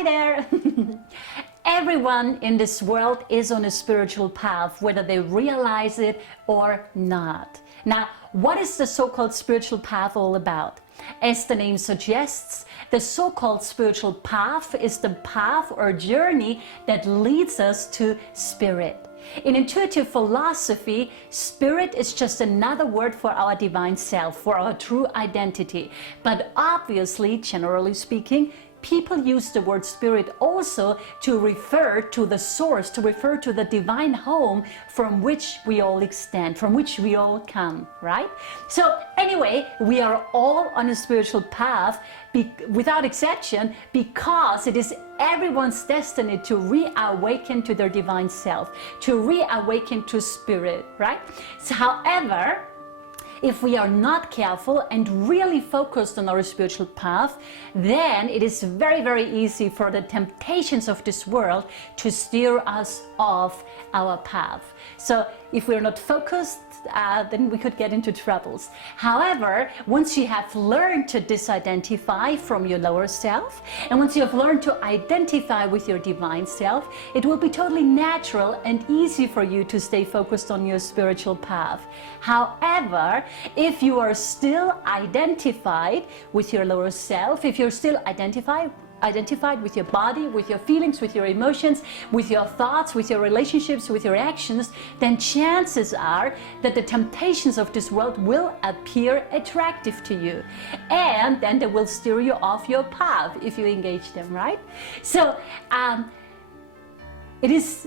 Hi there! Everyone in this world is on a spiritual path, whether they realize it or not. Now, what is the so-called spiritual path all about? As the name suggests, the so-called spiritual path is the path or journey that leads us to spirit. In intuitive philosophy, spirit is just another word for our divine self, for our true identity. But obviously, generally speaking, people use the word spirit also to refer to the source, to refer to the divine home from which we all extend, from which we all come, right? So anyway, we are all on a spiritual path without exception, because it is everyone's destiny to reawaken to their divine self, to reawaken to spirit, right? So, however, if we are not careful and really focused on our spiritual path, then it is very, very easy for the temptations of this world to steer us off our path. So if we're not focused, then we could get into troubles. However, once you have learned to disidentify from your lower self, and once you have learned to identify with your divine self, it will be totally natural and easy for you to stay focused on your spiritual path. However, if you are still identified with your lower self, if you're still identified with your body, with your feelings, with your emotions, with your thoughts, with your relationships, with your actions, then chances are that the temptations of this world will appear attractive to you. And then they will steer you off your path if you engage them, right? So, this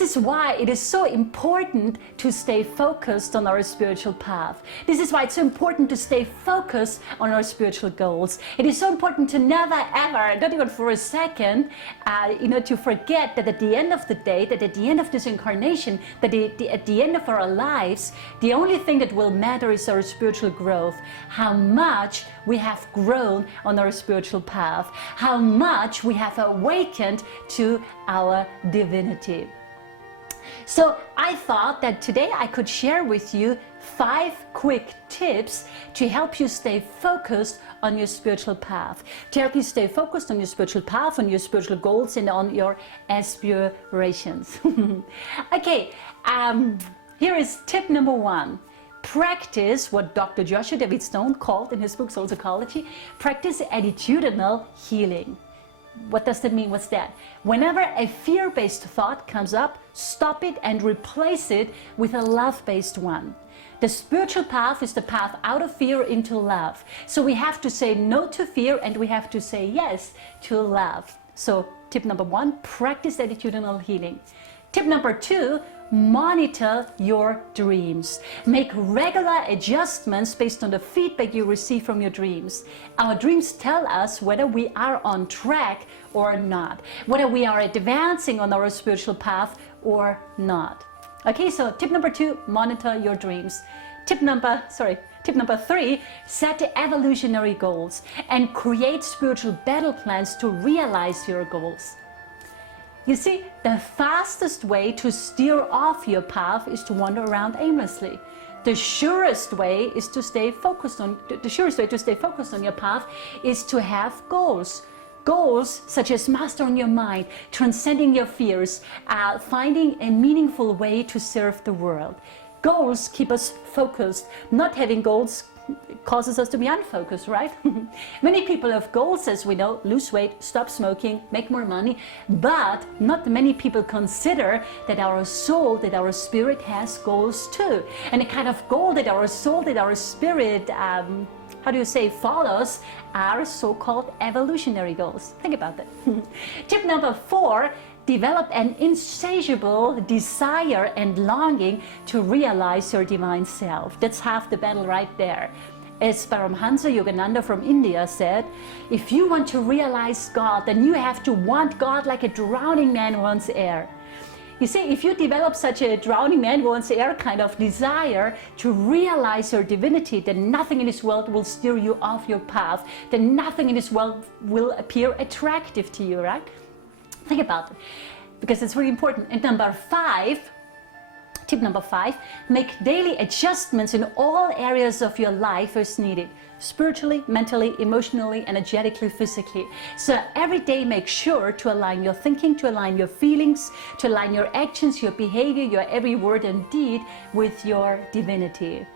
is why it is so important to stay focused on our spiritual path. This is why it's so important to stay focused on our spiritual goals. It is so important to never ever, not even for a second, to forget that at the end of the day, that at the end of this incarnation, that at the end of our lives, the only thing that will matter is our spiritual growth. How much we have grown on our spiritual path, how much we have awakened to our divinity. So I thought that today I could share with you 5 quick tips to help you stay focused on your spiritual path, to help you stay focused on your spiritual path, on your spiritual goals, and on your aspirations. Okay, here is tip number 1. Practice what Dr. Joshua David Stone called in his book Soul Psychology, practice attitudinal healing. What does that mean? What's that? Whenever a fear-based thought comes up, stop it and replace it with a love-based one. The spiritual path is the path out of fear into love. So we have to say no to fear and we have to say yes to love. So tip number 1, practice attitudinal healing. Tip number 2, monitor your dreams. Make regular adjustments based on the feedback you receive from your dreams. Our dreams tell us whether we are on track or not, whether we are advancing on our spiritual path or not. Okay, so tip number 2, monitor your dreams. Tip number 3, set evolutionary goals and create spiritual battle plans to realize your goals. You see, the fastest way to steer off your path is to wander around aimlessly. The surest way to stay focused on your path is to have goals. Goals such as mastering your mind, transcending your fears, finding a meaningful way to serve the world. Goals keep us focused. Not having goals causes us to be unfocused, right? Many people have goals, as we know: lose weight, stop smoking, make more money, but not many people consider that our soul, that our spirit has goals too. And the kind of goal that our soul, that our spirit, follows are so-called evolutionary goals. Think about that. Tip number 4, develop an insatiable desire and longing to realize your divine self. That's half the battle right there. As Paramhansa Yogananda from India said, if you want to realize God, then you have to want God like a drowning man wants air. You see, if you develop such a drowning man wants air kind of desire to realize your divinity, then nothing in this world will steer you off your path. Then nothing in this world will appear attractive to you, right? Think about it, because it's really important. And tip number 5, make daily adjustments in all areas of your life as needed. spiritually, mentally, emotionally, energetically, physically. So every day make sure to align your thinking, to align your feelings, to align your actions, your behavior, your every word and deed with your divinity.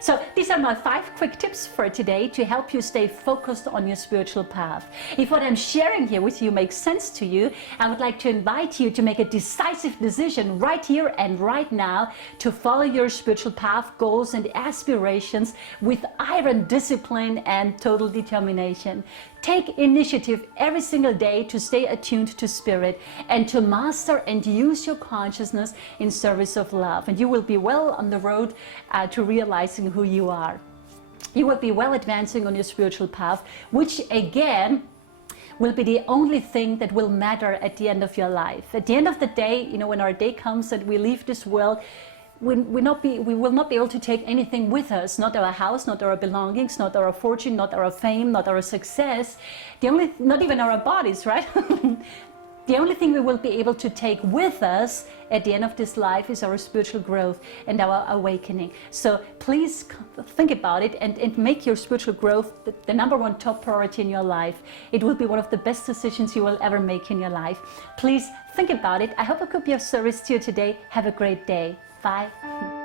So these are my 5 quick tips for today to help you stay focused on your spiritual path. If what I'm sharing here with you makes sense to you, I would like to invite you to make a decisive decision right here and right now to follow your spiritual path, goals and aspirations with iron discipline and total determination. Take initiative every single day to stay attuned to spirit and to master and use your consciousness in service of love. And you will be well on the road to realizing who you are. You will be well advancing on your spiritual path, which again will be the only thing that will matter at the end of your life. At the end of the day, you know, when our day comes and we leave this world, we will not be able to take anything with us, not our house, not our belongings, not our fortune, not our fame, not our success, not even our bodies, right? The only thing we will be able to take with us at the end of this life is our spiritual growth and our awakening. So please think about it and make your spiritual growth the number 1 top priority in your life. It will be one of the best decisions you will ever make in your life. Please think about it. I hope I could be of service to you today. Have a great day. Bye.